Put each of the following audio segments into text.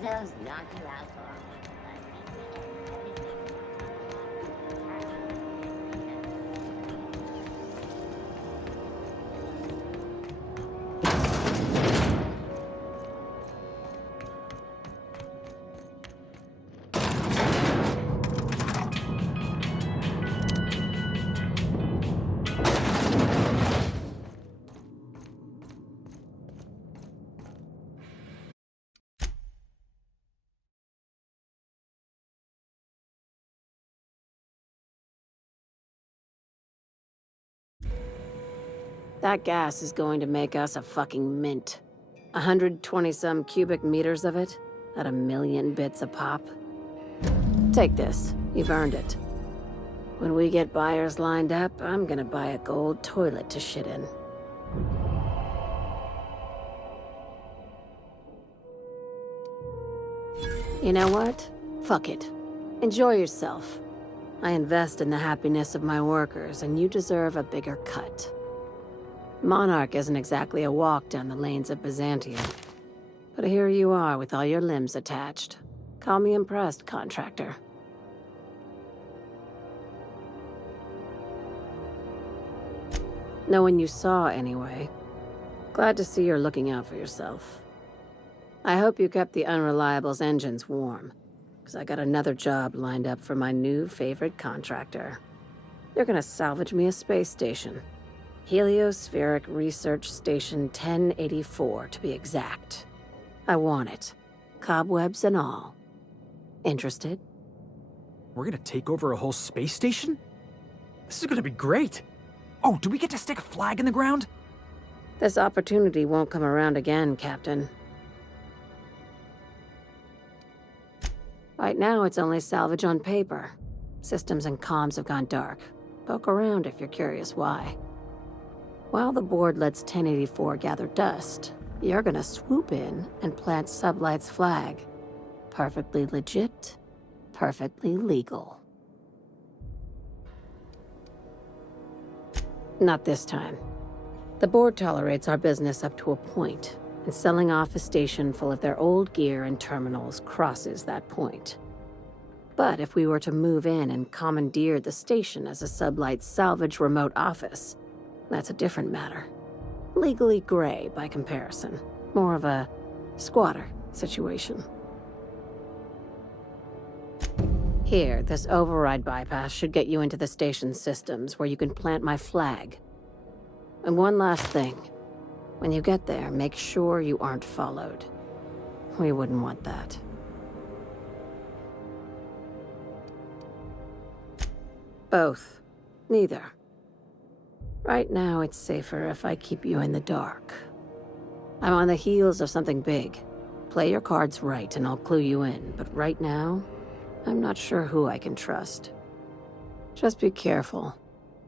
Bezos knocked you out for That gas is going to make us a fucking mint. 120-some cubic meters of it, at 1,000,000 bits a pop. Take this. You've earned it. When we get buyers lined up, I'm gonna buy a gold toilet to shit in. You know what? Fuck it. Enjoy yourself. I invest in the happiness of my workers, and you deserve a bigger cut. Monarch isn't exactly a walk down the lanes of Byzantium. But here you are with all your limbs attached. Call me impressed, contractor. No one you saw, anyway. Glad to see you're looking out for yourself. I hope you kept the Unreliable's engines warm, because I got another job lined up for my new favorite contractor. They're gonna salvage me a space station. Heliospheric Research Station 1084, to be exact. I want it. Cobwebs and all. Interested? We're gonna take over a whole space station? This is gonna be great! Oh, do we get to stick a flag in the ground? This opportunity won't come around again, Captain. Right now, it's only salvage on paper. Systems and comms have gone dark. Poke around if you're curious why. While the board lets 1084 gather dust, you're gonna swoop in and plant Sublight's flag. Perfectly legit, perfectly legal. Not this time. The board tolerates our business up to a point, and selling off a station full of their old gear and terminals crosses that point. But if we were to move in and commandeer the station as a Sublight salvage remote office, that's a different matter. Legally gray by comparison. More of a squatter situation. Here, this override bypass should get you into the station's systems where you can plant my flag. And one last thing. When you get there, make sure you aren't followed. We wouldn't want that. Both. Neither. Right now, it's safer if I keep you in the dark. I'm on the heels of something big. Play your cards right and I'll clue you in, but right now, I'm not sure who I can trust. Just be careful.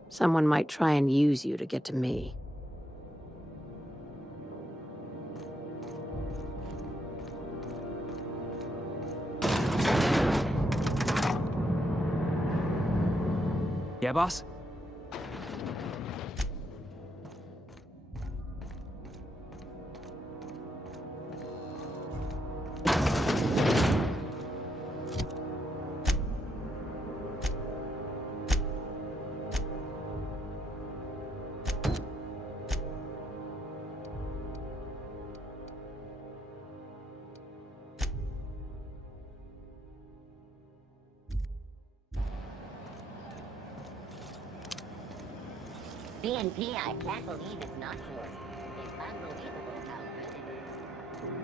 Someone might try and use you to get to me. Yeah, boss? CNP, I can't believe it's not forced. It's unbelievable how good it is.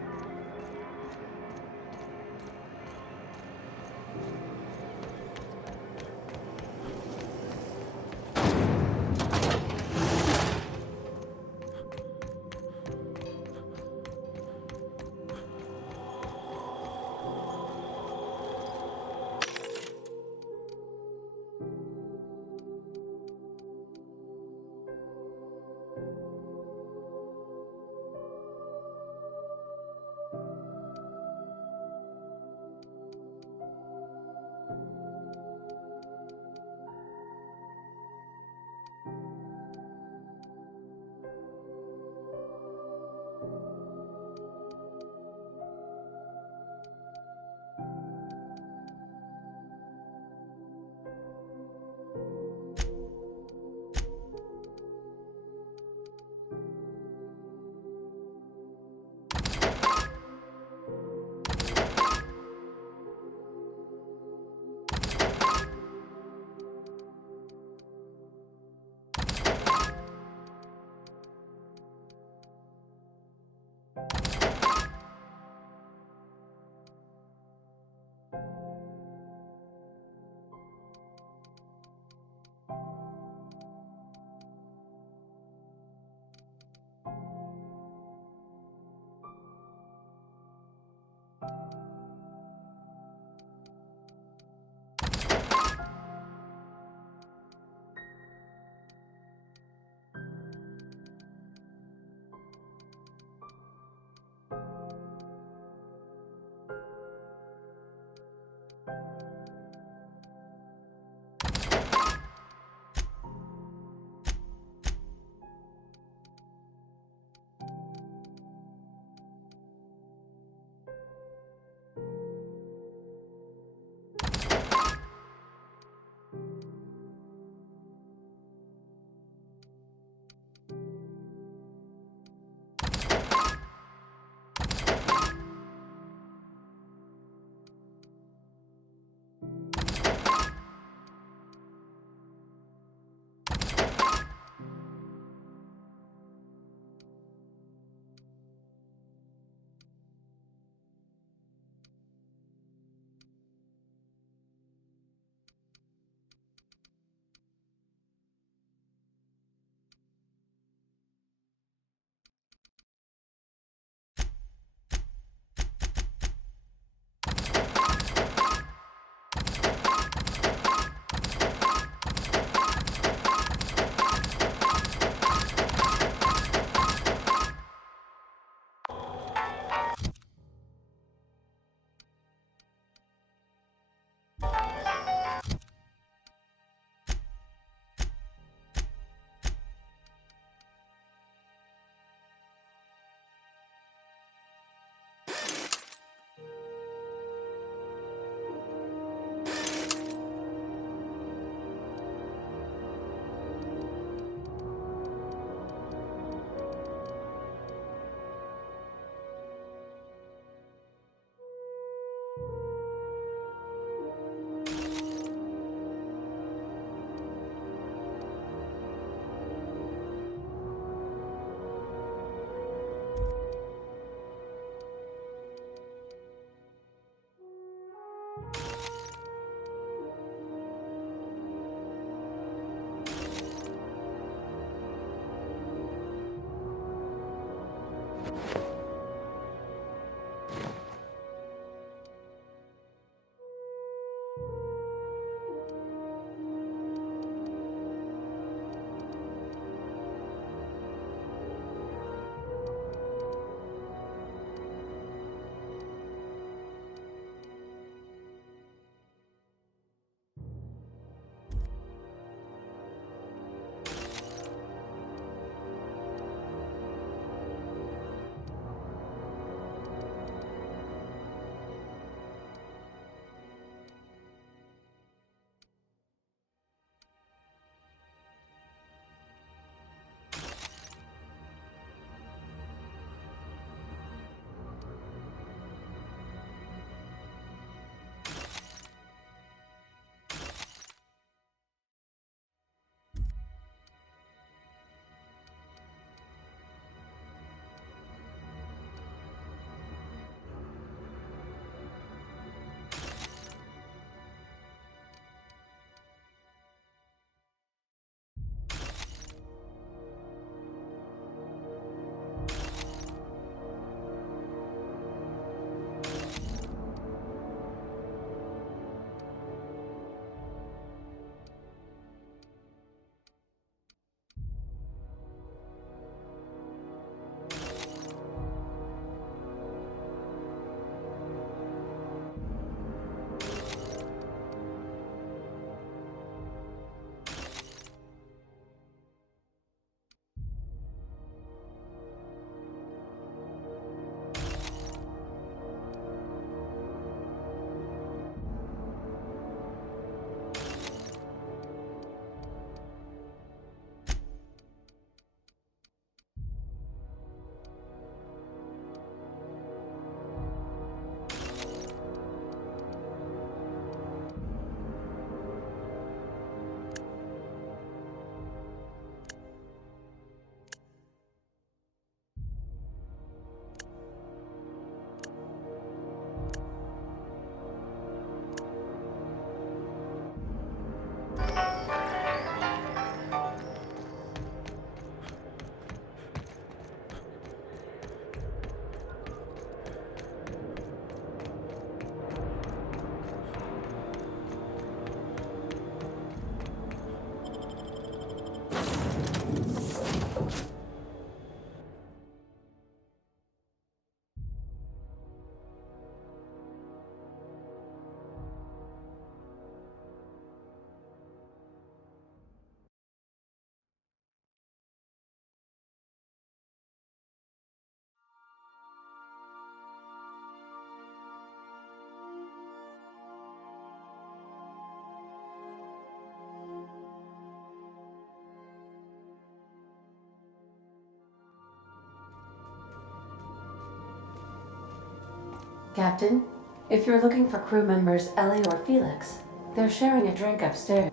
Captain, if you're looking for crew members Ellie or Felix, they're sharing a drink upstairs.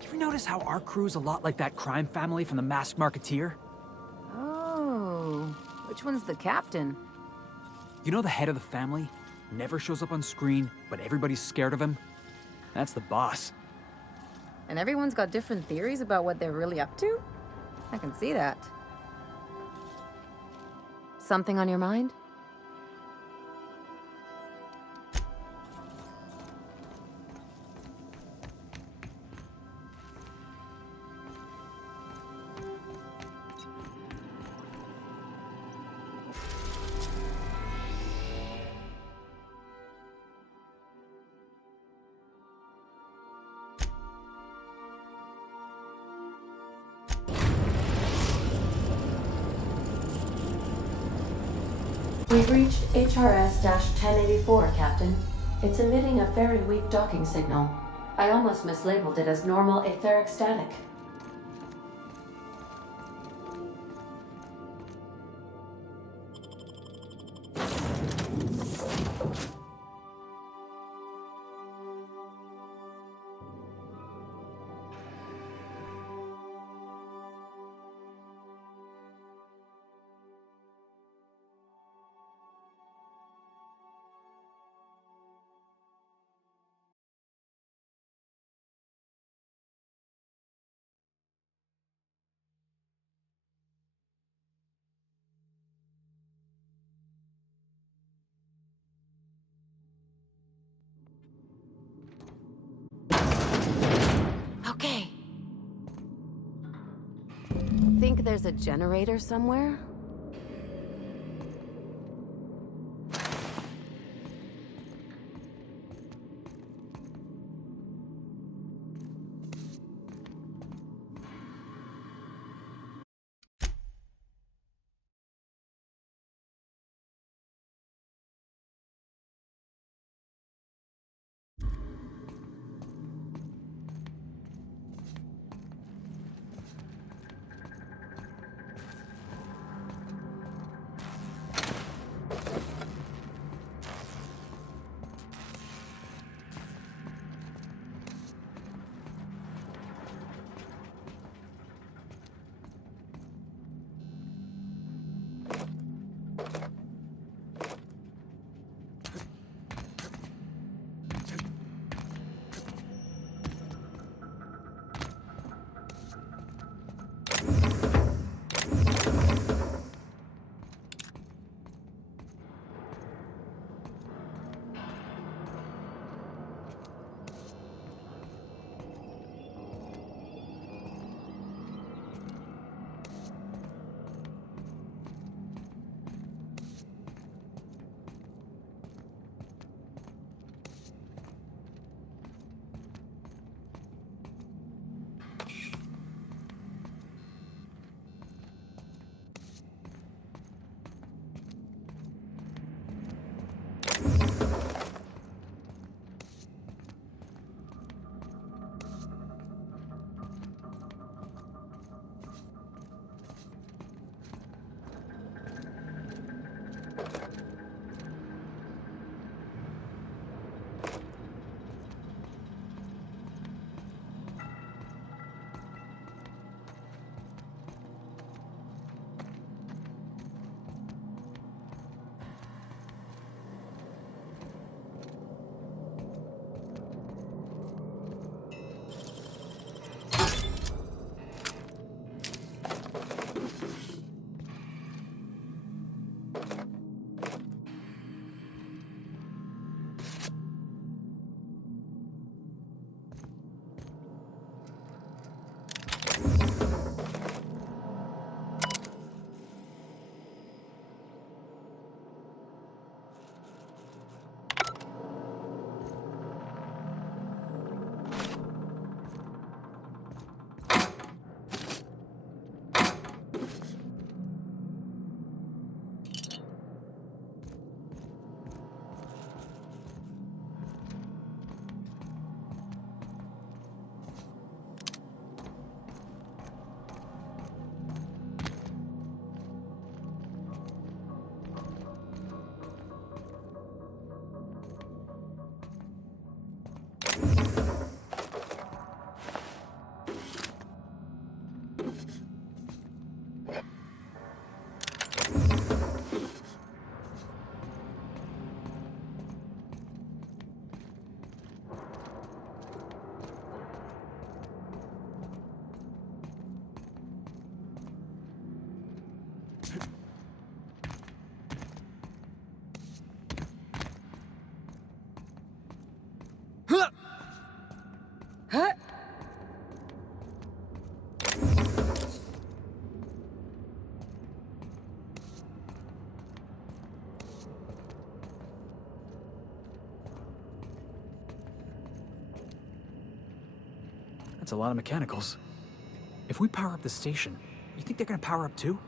You ever notice how our crew's a lot like that crime family from The Masked Marketeer? Oh, which one's the captain? You know the head of the family? Never shows up on screen, but everybody's scared of him? That's the boss. And everyone's got different theories about what they're really up to? I can see that. Something on your mind? We've reached HRS-1084, Captain. It's emitting a very weak docking signal. I almost mislabeled it as normal etheric static. Okay. Think there's a generator somewhere? That's a lot of mechanicals. If we power up the station, you think they're gonna power up too?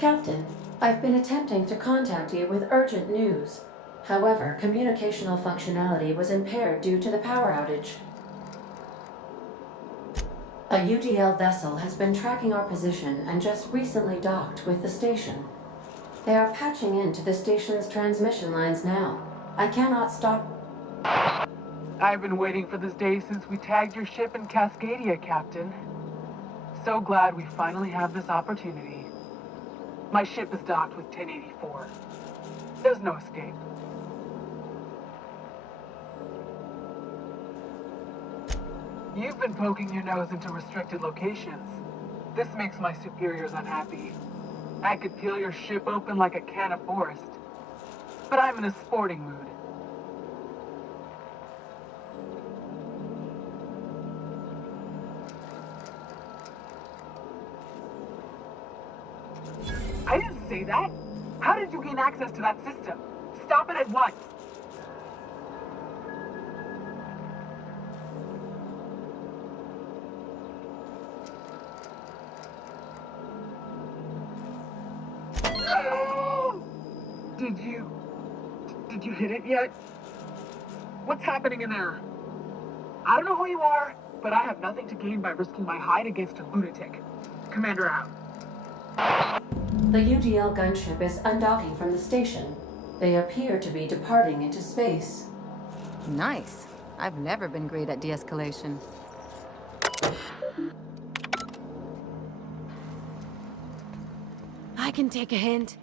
Captain, I've been attempting to contact you with urgent news. However, communicational functionality was impaired due to the power outage. A UDL vessel has been tracking our position and just recently docked with the station. They are patching into the station's transmission lines now. I cannot stop. I've been waiting for this day since we tagged your ship in Cascadia, Captain. So glad we finally have this opportunity. My ship is docked with 1084. There's no escape. You've been poking your nose into restricted locations. This makes my superiors unhappy. I could peel your ship open like a can of forest. But I'm in a sporting mood. I didn't say that. How did you gain access to that system? Stop it at once. Did you hit it yet? What's happening in there? I don't know who you are, but I have nothing to gain by risking my hide against a lunatic. Commander out. The UDL gunship is undocking from the station. They appear to be departing into space. Nice. I've never been great at de-escalation. I can take a hint.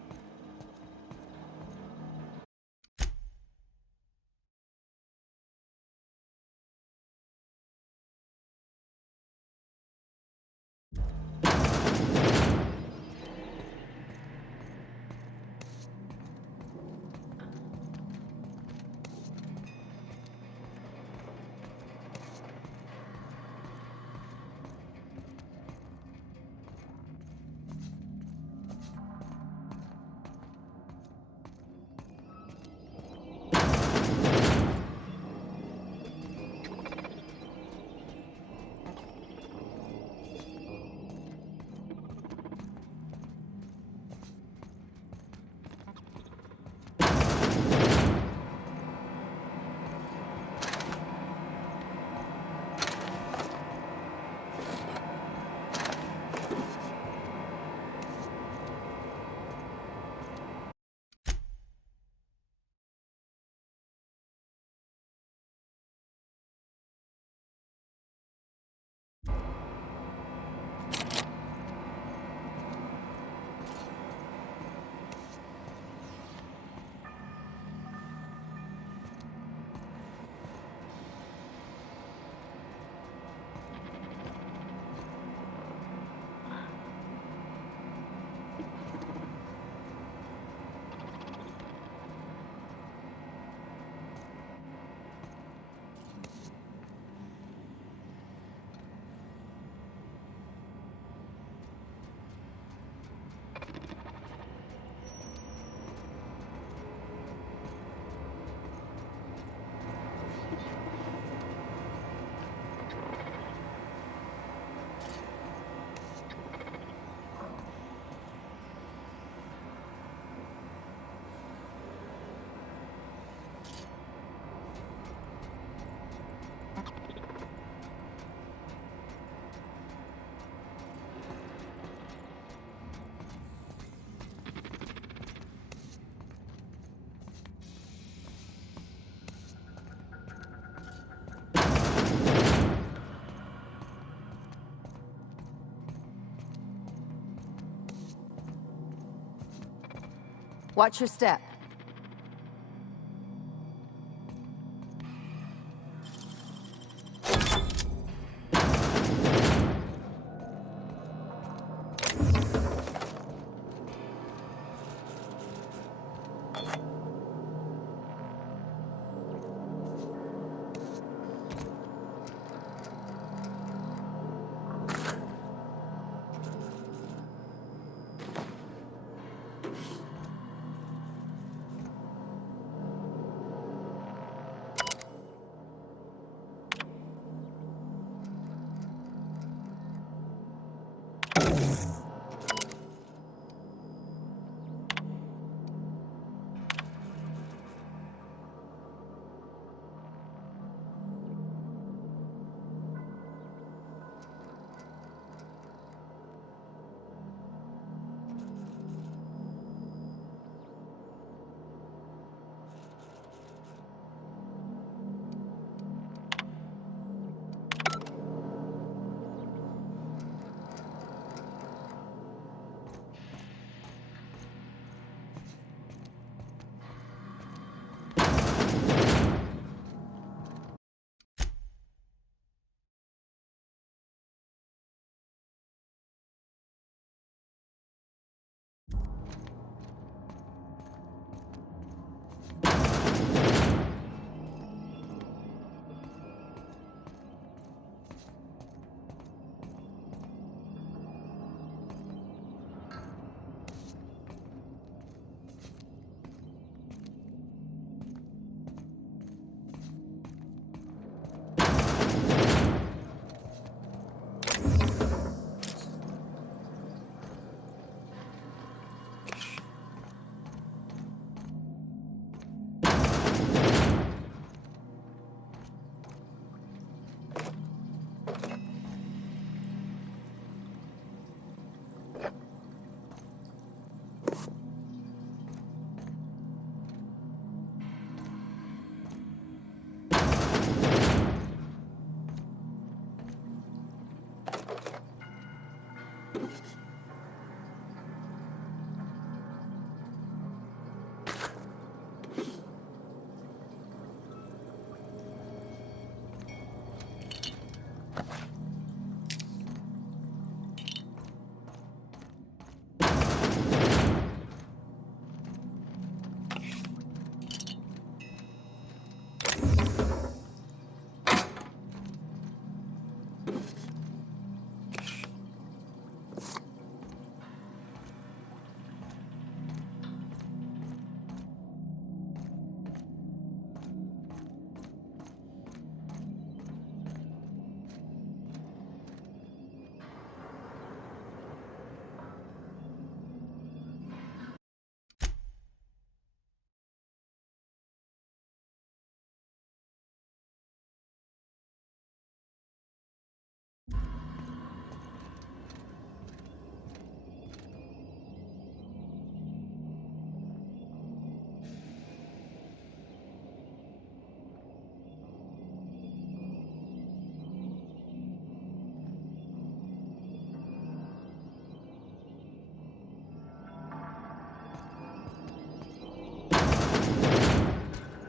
Watch your step.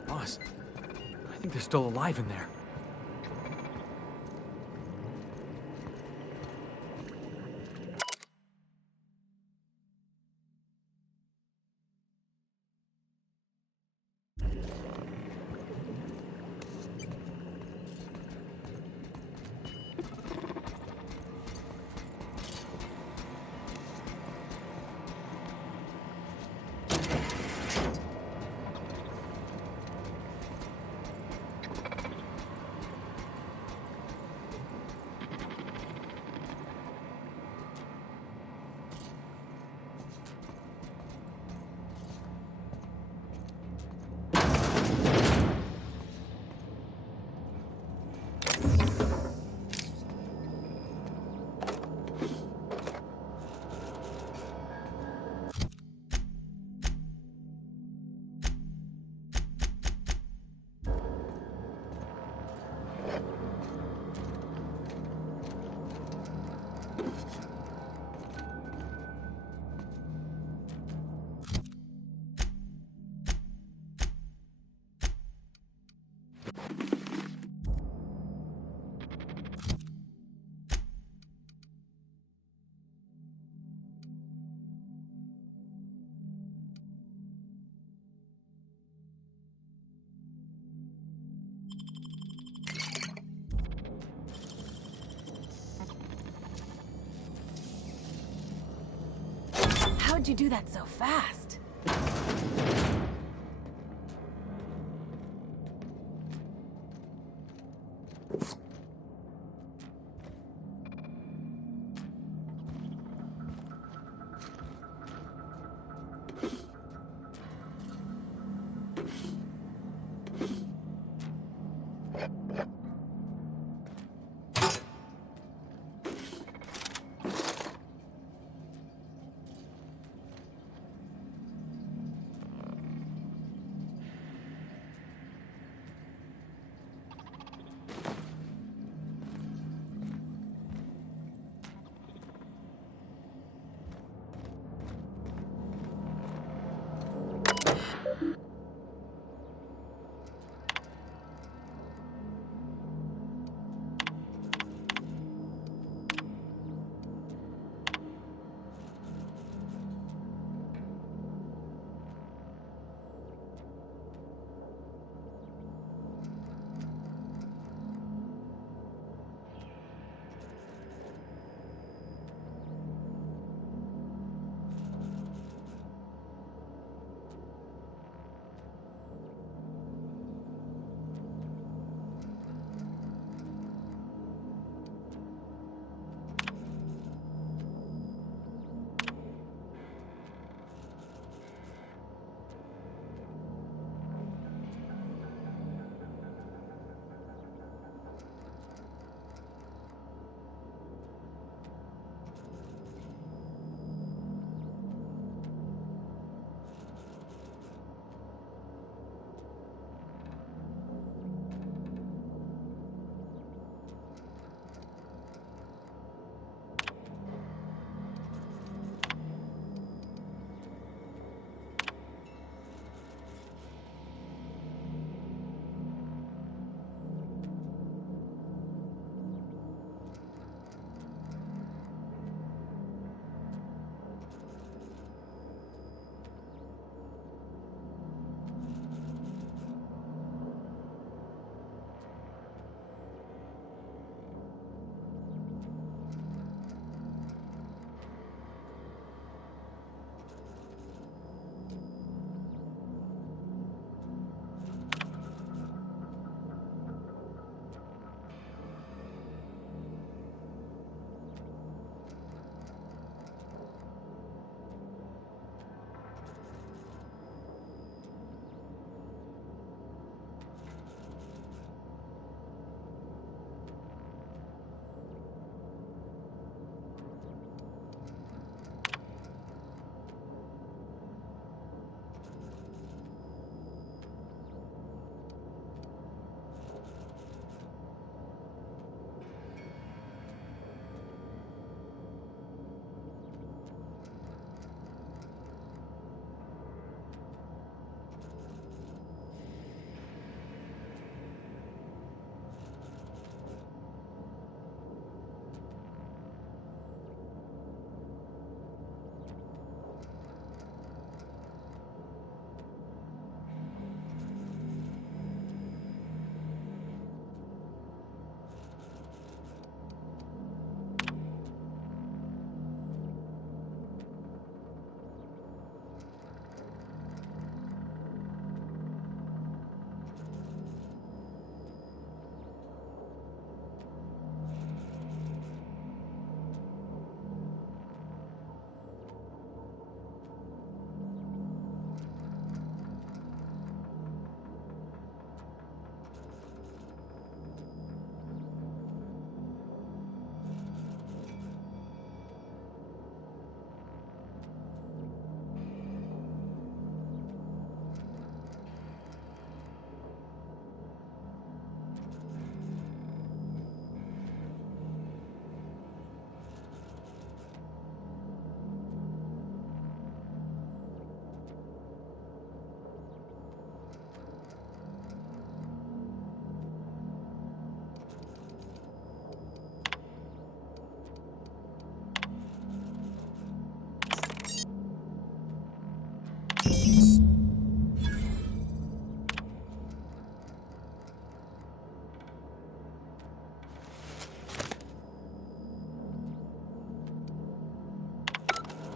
Boss, I think they're still alive in there. How'd you do that so fast?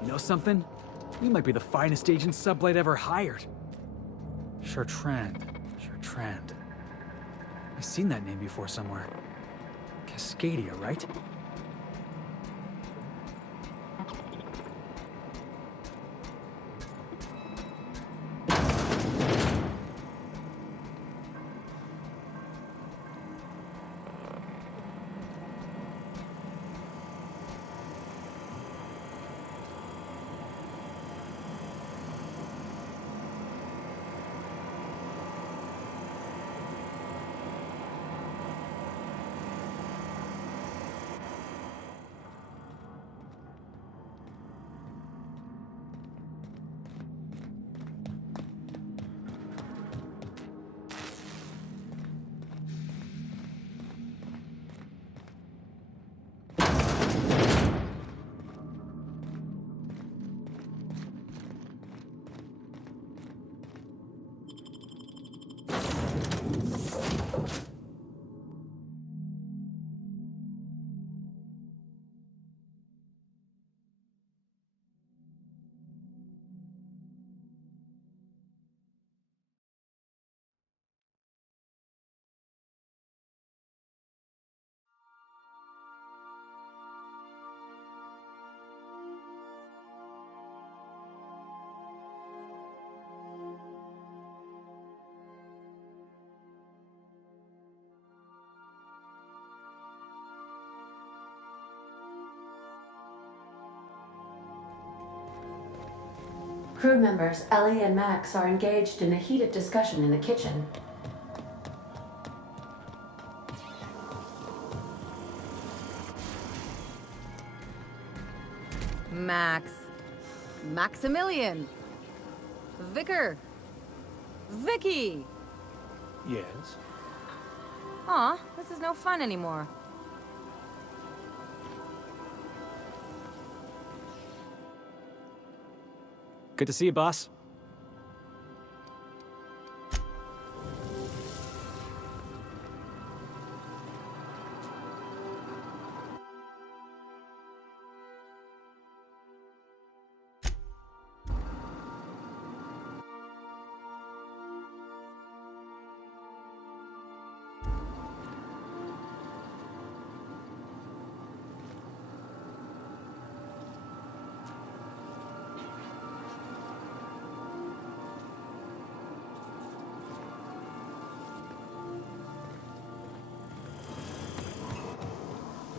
You know something? You might be the finest agent Sublight ever hired. Chartrand. I've seen that name before somewhere. Cascadia, right? Crew members Ellie and Max are engaged in a heated discussion in the kitchen. Max. Maximilian. Vicar. Vicky. Yes. Aw, this is no fun anymore. Good to see you, boss.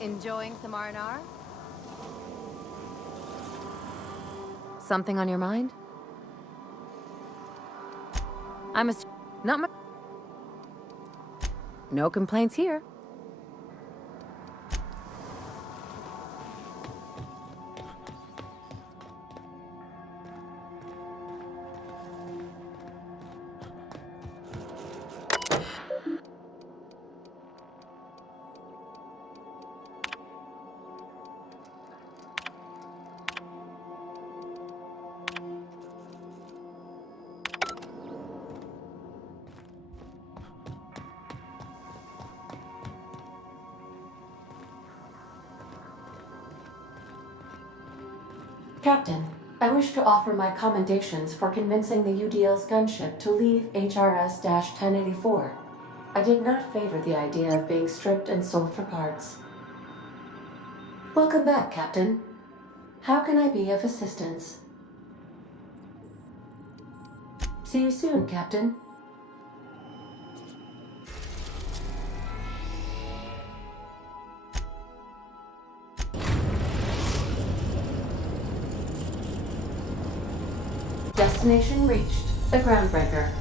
Enjoying some R&R? Something on your mind? Not my... No complaints here. Captain, I wish to offer my commendations for convincing the UDL's gunship to leave HRS-1084. I did not favor the idea of being stripped and sold for parts. Welcome back, Captain. How can I be of assistance? See you soon, Captain. Destination reached. The Groundbreaker.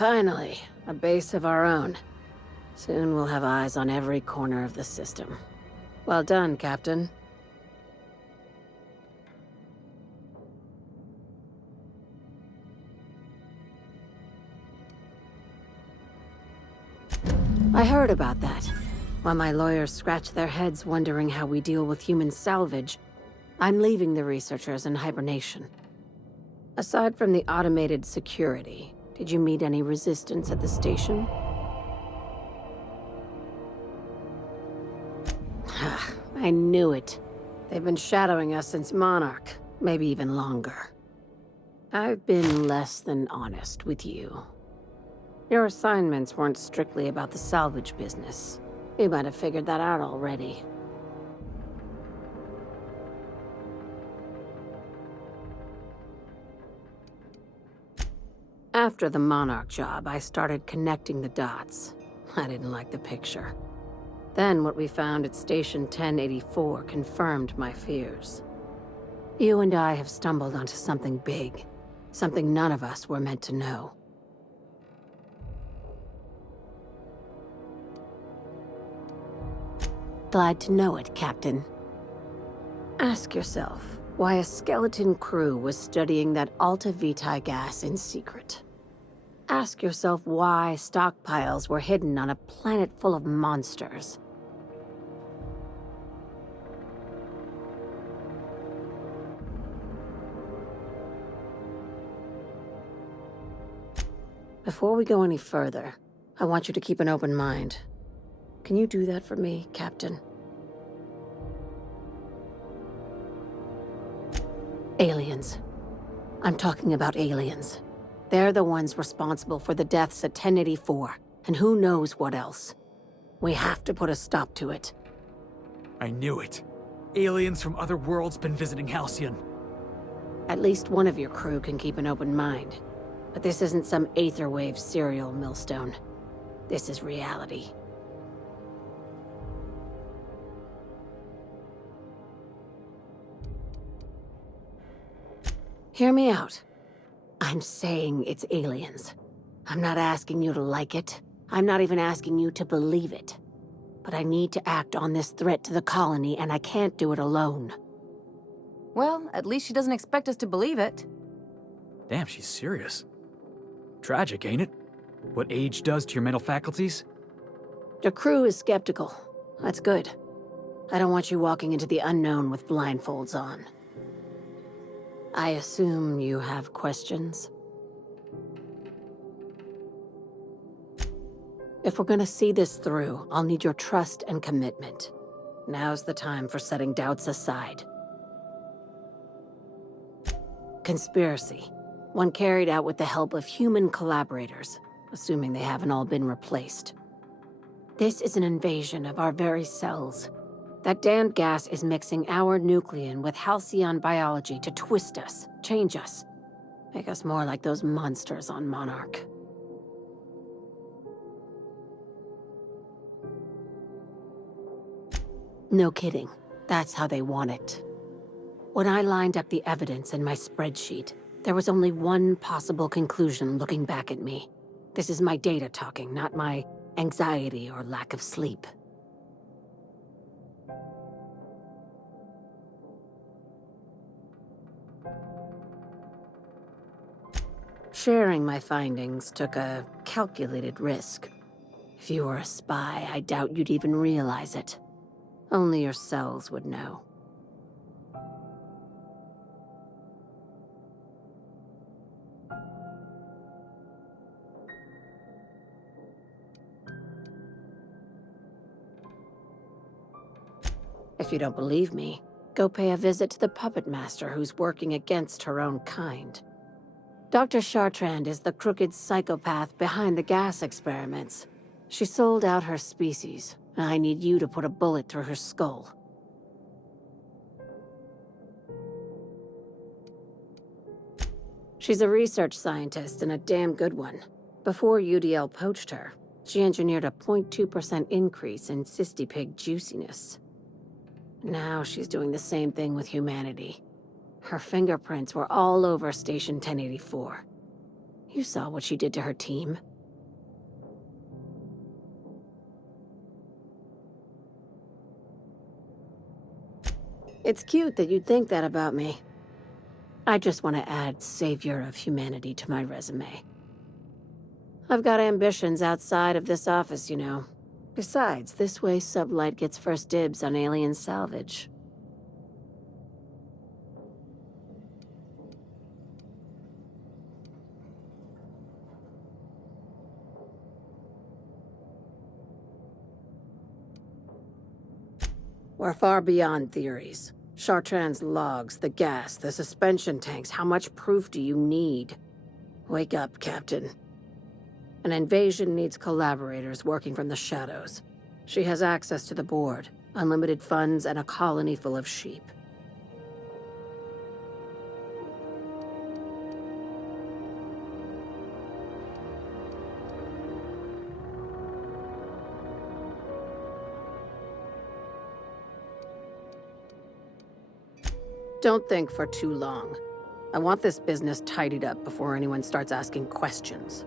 Finally, a base of our own. Soon we'll have eyes on every corner of the system. Well done, Captain. I heard about that. While my lawyers scratch their heads wondering how we deal with human salvage, I'm leaving the researchers in hibernation. Aside from the automated security, did you meet any resistance at the station? I knew it. They've been shadowing us since Monarch, maybe even longer. I've been less than honest with you. Your assignments weren't strictly about the salvage business. You might have figured that out already. After the Monarch job, I started connecting the dots. I didn't like the picture. Then what we found at Station 1084 confirmed my fears. You and I have stumbled onto something big. Something none of us were meant to know. Glad to know it, Captain. Ask yourself why a skeleton crew was studying that Alta Vitae gas in secret. Ask yourself why stockpiles were hidden on a planet full of monsters. Before we go any further, I want you to keep an open mind. Can you do that for me, Captain? Aliens. I'm talking about aliens. They're the ones responsible for the deaths at 1084, and who knows what else. We have to put a stop to it. I knew it. Aliens from other worlds been visiting Halcyon. At least one of your crew can keep an open mind. But this isn't some Aetherwave serial millstone. This is reality. Hear me out. I'm saying it's aliens. I'm not asking you to like it. I'm not even asking you to believe it. But I need to act on this threat to the colony, and I can't do it alone. Well, at least she doesn't expect us to believe it. Damn, she's serious. Tragic, ain't it? What age does to your mental faculties? The crew is skeptical. That's good. I don't want you walking into the unknown with blindfolds on. I assume you have questions? If we're gonna see this through, I'll need your trust and commitment. Now's the time for setting doubts aside. Conspiracy. One carried out with the help of human collaborators, assuming they haven't all been replaced. This is an invasion of our very cells. That damned gas is mixing our nucleon with halcyon biology to twist us, change us, make us more like those monsters on Monarch. No kidding. That's how they want it. When I lined up the evidence in my spreadsheet, there was only one possible conclusion looking back at me. This is my data talking, not my anxiety or lack of sleep. Sharing my findings took a calculated risk. If you were a spy, I doubt you'd even realize it. Only your cells would know. If you don't believe me, go pay a visit to the puppet master who's working against her own kind. Dr. Chartrand is the crooked psychopath behind the gas experiments. She sold out her species, and I need you to put a bullet through her skull. She's a research scientist and a damn good one. Before UDL poached her, she engineered a 0.2% increase in cystipig juiciness. Now she's doing the same thing with humanity. Her fingerprints were all over Station 1084. You saw what she did to her team. It's cute that you'd think that about me. I just want to add savior of humanity to my resume. I've got ambitions outside of this office, you know. Besides, this way Sublight gets first dibs on alien salvage. We're far beyond theories. Chartrand's logs, the gas, the suspension tanks, how much proof do you need? Wake up, Captain. An invasion needs collaborators working from the shadows. She has access to the board, unlimited funds, and a colony full of sheep. Don't think for too long. I want this business tidied up before anyone starts asking questions.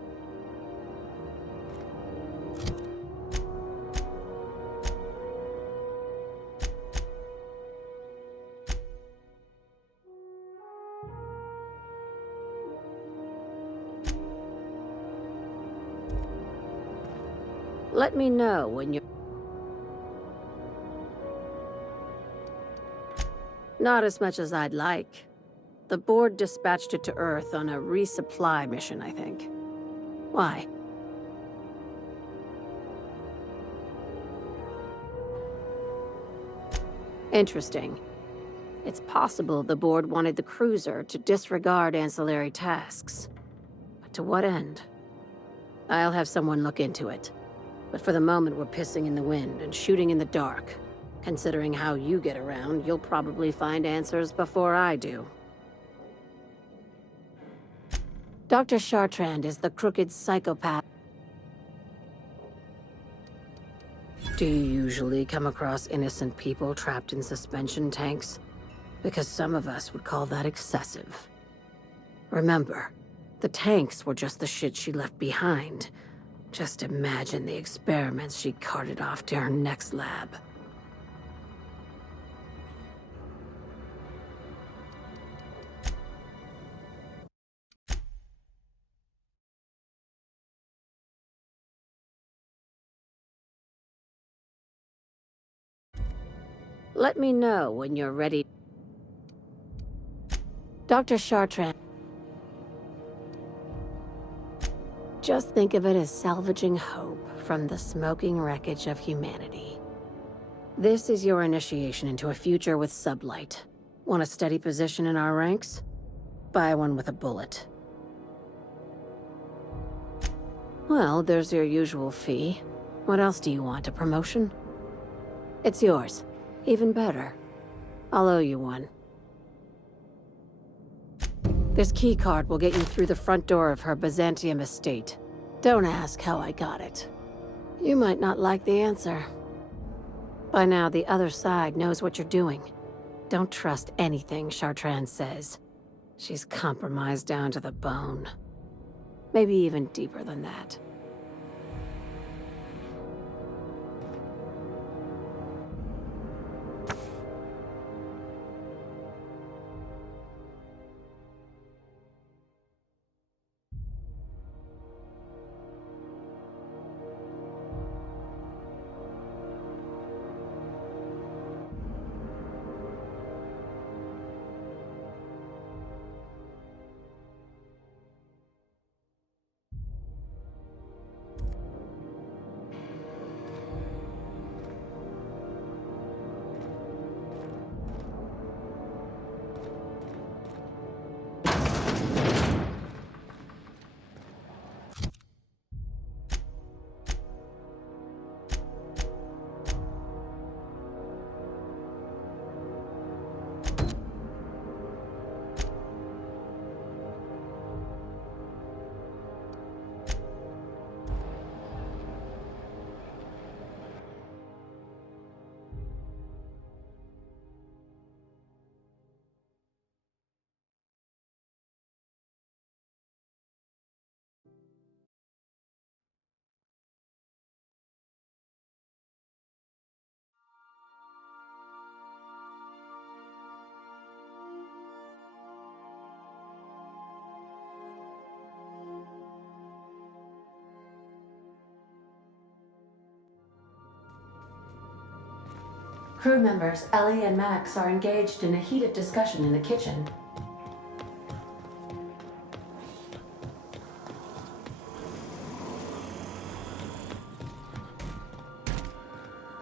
Let me know when you're... Not as much as I'd like. The board dispatched it to Earth on a resupply mission, I think. Why? Interesting. It's possible the board wanted the cruiser to disregard ancillary tasks. But to what end? I'll have someone look into it. But for the moment, we're pissing in the wind and shooting in the dark. Considering how you get around, you'll probably find answers before I do. Dr. Chartrand is the crooked psychopath. Do you usually come across innocent people trapped in suspension tanks? Because some of us would call that excessive. Remember, the tanks were just the shit she left behind. Just imagine the experiments she carted off to her next lab. Let me know when you're ready. Dr. Chartrand. Just think of it as salvaging hope from the smoking wreckage of humanity. This is your initiation into a future with Sublight. Want a steady position in our ranks? Buy one with a bullet. Well, there's your usual fee. What else do you want, a promotion? It's yours. Even better. I'll owe you one. This keycard will get you through the front door of her Byzantium estate. Don't ask how I got it. You might not like the answer. By now, the other side knows what you're doing. Don't trust anything Chartrand says. She's compromised down to the bone. Maybe even deeper than that. Crew members Ellie and Max are engaged in a heated discussion in the kitchen.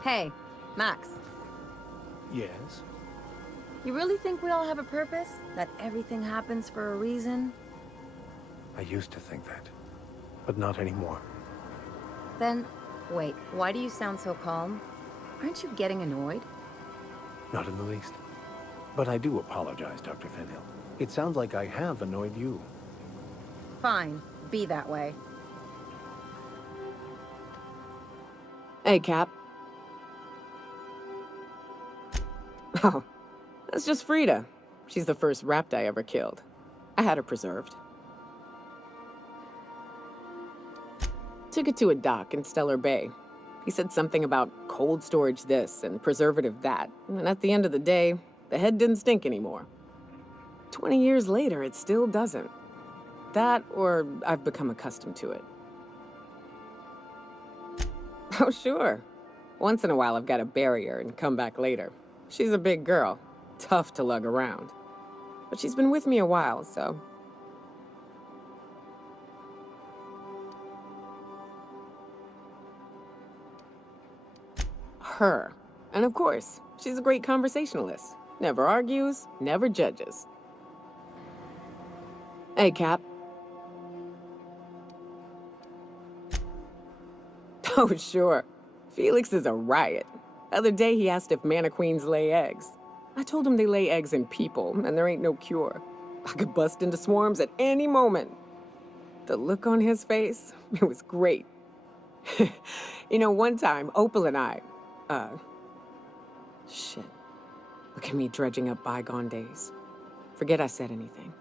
Hey, Max. Yes? You really think we all have a purpose? That everything happens for a reason? I used to think that, but not anymore. Then, wait, why do you sound so calm? Aren't you getting annoyed? Not in the least. But I do apologize, Dr. Fenhill. It sounds like I have annoyed you. Fine, be that way. Hey, Cap. Oh, that's just Frida. She's the first rapt I ever killed. I had her preserved. Took it to a dock in Stellar Bay. He said something about cold storage this and preservative that, and at the end of the day, the head didn't stink anymore. 20 years later, it still doesn't. That, or I've become accustomed to it. Oh, sure. Once in a while, I've got to bury her and come back later. She's a big girl, tough to lug around. But she's been with me a while, so... Her. And of course, she's a great conversationalist. Never argues, never judges. Hey, Cap. Oh, sure. Felix is a riot. The other day, he asked if mannequins lay eggs. I told him they lay eggs in people, and there ain't no cure. I could bust into swarms at any moment. The look on his face, it was great. You know, one time, Opal and I, shit. Look at me dredging up bygone days. Forget I said anything.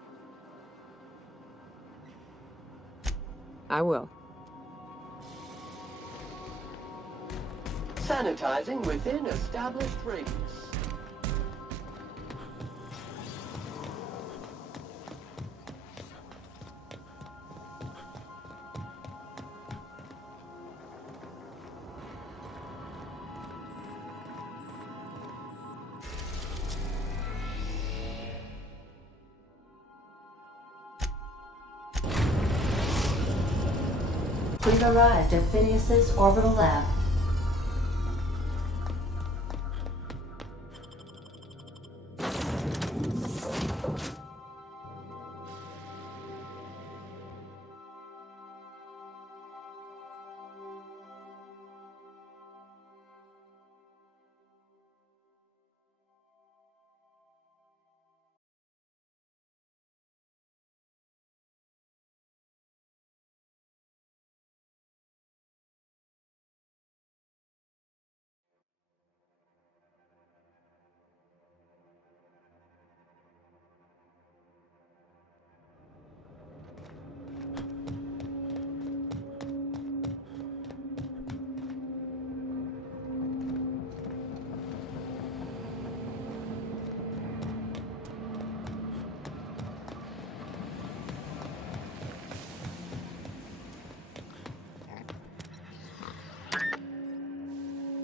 I will. Sanitizing within established rings. We've arrived at Phineas's orbital lab.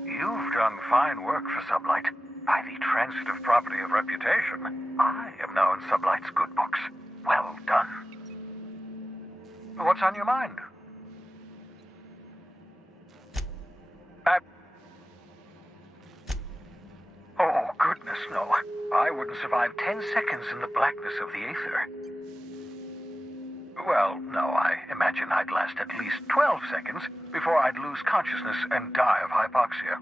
You've done fine work for Sublight. By the transitive property of reputation, I am now in Sublight's good books. Well done. What's on your mind? Oh, goodness, no. I wouldn't survive 10 seconds in the blackness of the aether. Well, no, I imagine I'd last at least 12 seconds before I'd lose consciousness and die of hypoxia.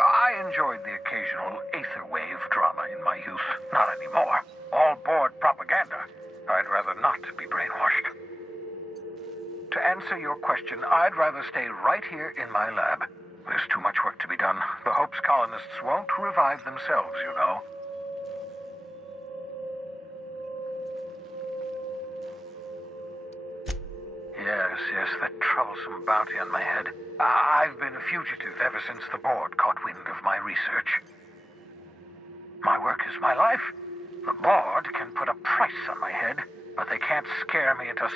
I enjoyed the occasional aether wave drama in my youth. Not anymore. All board propaganda. I'd rather not be brainwashed. To answer your question, I'd rather stay right here in my lab. There's too much work to be done. The Hope's colonists won't revive themselves, you know. Yes, that troublesome bounty on my head. I've been a fugitive ever since the board caught wind of my research. My work is my life. The board can put a price on my head, but they can't scare me into